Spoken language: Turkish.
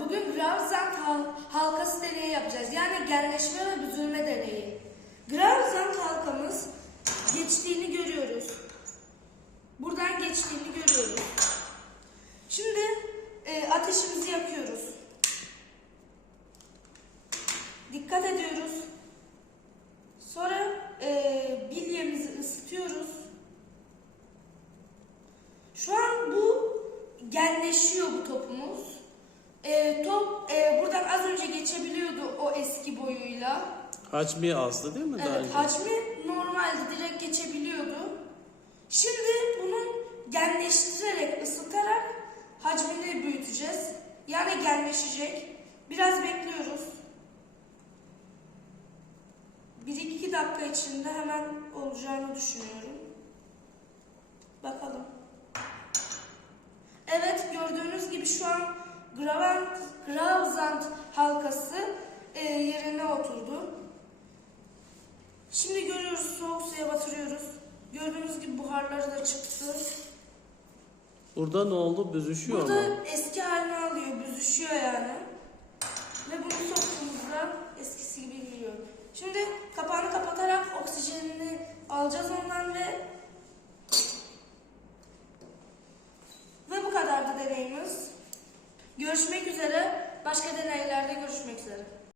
bugün hal- halkası deneyi yapacağız. Yani genleşme ve büzülme deneyi. Gravzant halkamız geçtiğini görüyoruz. Buradan geçtiğini görüyoruz. Şimdi e, ateşimizi yakıyoruz. Dikkat ediyoruz. Sonra e, bilyemizi ısıtıyoruz. Şu an bu genleşiyor bu topumuz. E, e, buradan az önce geçebiliyordu o eski boyuyla. Hacmi azdı değil mi daha Evet, önce? hacmi normalde direkt geçebiliyordu. Şimdi bunu genleştirerek, ısıtarak hacmini büyüteceğiz. Yani genleşecek. Biraz bekliyoruz. 1-2 dakika içinde hemen olacağını düşünüyorum. Bakalım. Evet gördüğünüz gibi şu an Gravant, Gravzant halkası e, yerine oturdu. Şimdi görüyoruz soğuk suya batırıyoruz. Gördüğünüz gibi buharları da çıktı. Burada ne oldu? Büzüşüyor Burada mu? eski halini alıyor, büzüşüyor yani. Görüşmek üzere. Başka deneylerde görüşmek üzere.